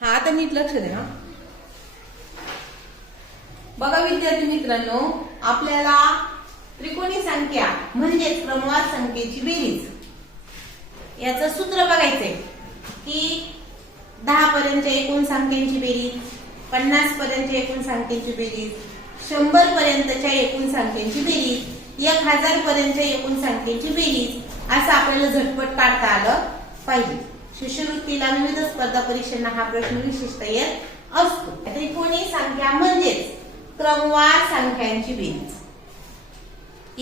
हा आता नीट लक्ष दे हा. बघा विद्यार्थी मित्रांनो आपल्याला त्रिकोणी संख्या म्हणजेच क्रमवार संख्येची बेरीज. याचं सूत्र बघायचंय. की दहा पर्यंतच्या एकूण संख्येची बेरीज पन्नास पर्यंतच्या एकूण संख्येची बेरीज शंभर पर्यंतच्या एकूण संख्येची बेरीज एक हजार पर्यंतच्या एकूण संख्येची बेरीज असं आपल्याला झटपट काढता आलं पाहिजे. शिष्यवृत्तीला विविध स्पर्धा परीक्षांना हा प्रश्न विशिष्ट येत असतो. त्रिकोणी संख्या म्हणजेच क्रमवार संख्यांची बेरीज.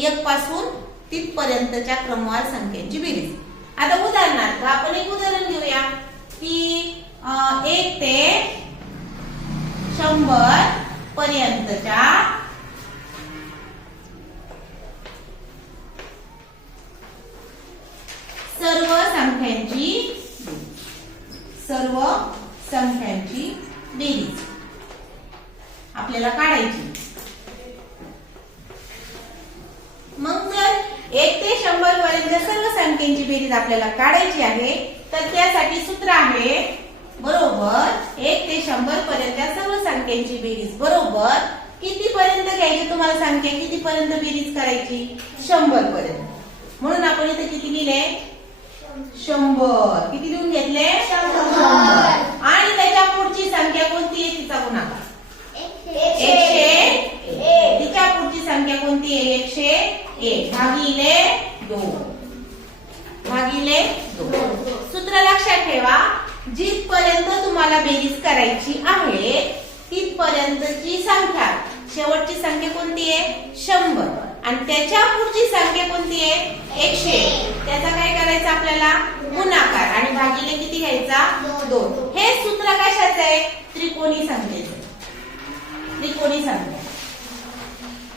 एक पासून तिथपर्यंतच्या क्रमवार संख्यांची बेरीज. आता उदाहरणार्थ आपण एक उदाहरण घेऊया की एक ते शंभर पर्यंतच्या सर्व संख्यांची सर्व संख्यांची बेरीज. आपल्याला काढायची. मग जर एक ते शंभर पर्यंत सर्व संख्यांची बेरीज आपल्याला काढायची आहे तर त्यासाठी सूत्र आहे बरोबर एक ते शंभर पर्यंत सर्व संख्यांची बेरीज. बरोबर किती पर्यंत घ्यायची तुम्हाला संख्या? किती पर्यंत बेरीज करायची? शंभर पर्यंत. म्हणून आपण इथे किती लिहिले? शंभर. किती लिहून घेतले आणि त्याच्या पुढची संख्या कोणती आहे तिचा गुणाकार एकशे तिच्या पुढची संख्या कोणती आहे एकशे एक भागिले दोन. भागिले दोन. सूत्र लक्षात ठेवा जिथपर्यंत तुम्हाला बेरीज करायची आहे तिथपर्यंतची संख्या. शेवटची संख्या कोणती आहे? शंभर. आणि त्याच्या पुढची संख्या कोणती आहे? एकशे त्याचा काय करायचं आपल्याला? गुणाकार. आणि भागिले किती घ्यायचा? दोन. हे सूत्र कशाचं आहे? त्रिकोणी संख्येचं. त्रिकोणी संख्या.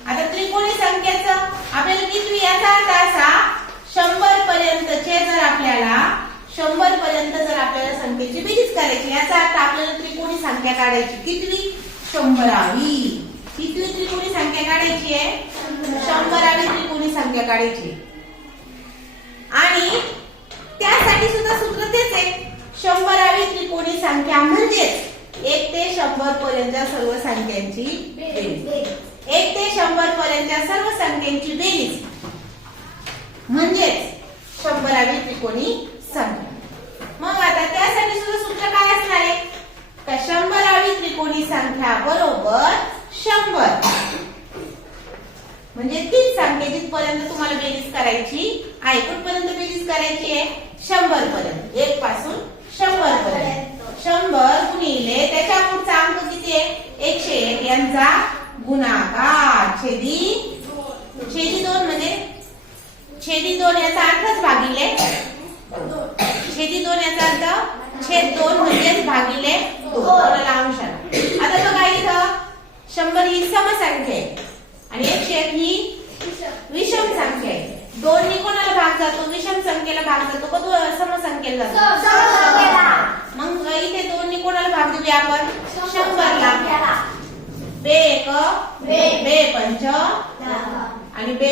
आता त्रिकोणी संख्येचं आपल्याला किती याचा अर्थ असा शंभर पर्यंतचे जर आपल्याला शंभर पर्यंत जर आपल्याला संख्येची बेरीज करायची याचा अर्थ आपल्याला त्रिकोणी संख्या काढायची कितवी? शंभरावी. कितवी त्रिकोणी संख्या काढायची आहे? शंभरावी त्रिकोणी संख्या काढायची. आणि त्यासाठी सुद्धा सूत्र तेच आहे. शंभरावी त्रिकोणी संख्या म्हणजेच एक ते शंभर पर्यंत सर्व संख्यांची बेरीज. एक ते शंभर पर्यंतच्या सर्व संख्येची बेरीज. म्हणजेच शंभरावी त्रिकोणी संख्या. मग आता त्यासाठी सुद्धा सूत्र काय असणार आहे? का शंभरावी त्रिकोणी संख्या बरोबर शंभर. म्हणजे तीच संख्या जिथपर्यंत तुम्हाला बेरीज करायची आहे कुठपर्यंत बेरीज करायची आहे? शंभर पर्यंत एक पासून शंभर पर्यंत शंभर गुणिले त्याच्या पुढचा अंक किती आहे? एकशे एक. यांचा गुणाकार. छेदी? छेदी दोन म्हणजे? छेदी दोन याचा अर्थच भागिले. छेदी दोन याचा अर्थ छेद दोन म्हणजेच भागिले दोन. आता बघा इथं शंभर ही समसंख्या आहे. आणि एकशे एक ही विषम संख्या आहे. दोन्ही कोणाला भाग जातो? विषम संख्येला भाग जातो. का तो समसंख्येला जातो. मग इथे दोन्ही कोणाला भाग देऊया आपण? शंभरला. बे एक बे. पंच. आणि बे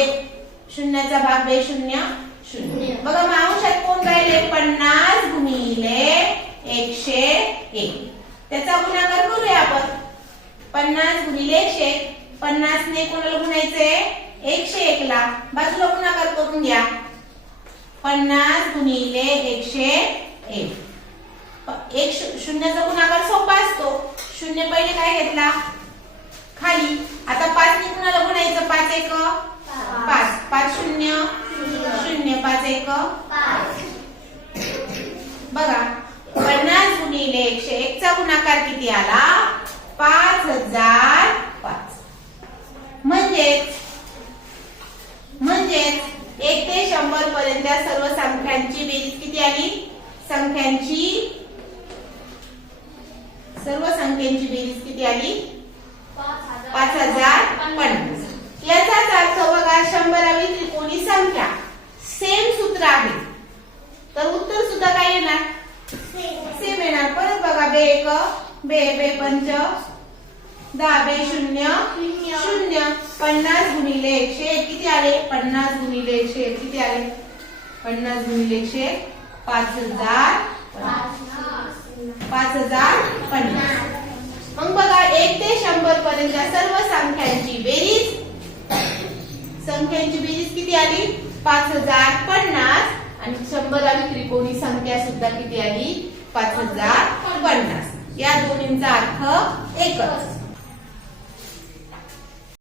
शून्याचा भाग बे शून्य. शून्य. बघा मावशात कोण राहिले? पन्नास गुणिले एकशे एक. त्याचा गुणाकार करूया आपण. पन्नास गुणिले एकशे पन्नास ने कोणाला गुणायचे? एकशे एक ला. बाजूला गुणाकार करून घ्या. पन्नास गुणिले एकशे एक. शून्याचा गुणाकार सोपा असतो. शून्य पहिले काय घेतला? खाली. आता पाच ने कुणाला गुणायचं पाच एक? पाच. पाच शून्य? शून्य. पाच एक? बघा. पन्नास गुणिले एकशे एक चा गुणाकार किती आला? पाच हजार पाच. म्हणजेच म्हणजेच एक ते शंभर पर्यंत सर्व संख्यांची बेरीज किती आली? संख्यांची सर्व संख्यांची बेरीज किती आली? पाच हजार पन्नास. याचाच अर्थ बघा शंभरावी त्रिकोणी संख्या. सेम सूत्र आहे. तर उत्तर सुद्धा काय येणार? सेम येणार. परत बघा बे एक बे बे पंच. दहा बे शून्य. शून्य. पन्नास गुणिले एकशे एक. किती आले? पन्नास गुणिले एकशे एक. किती आले? पन्नास गुणिले एकशे पाच हजार पाच हजार पन्नास. एक ते शंभर पर्यंत सर्व संख्यांची बेरीज. संख्यांची बेरीज किती आली? पाच हजार पन्नास. आणि शंभर आली त्रिकोणी संख्या सुद्धा किती आली? पाच हजार पन्नास. या दोन्हींचा अर्थ एकच.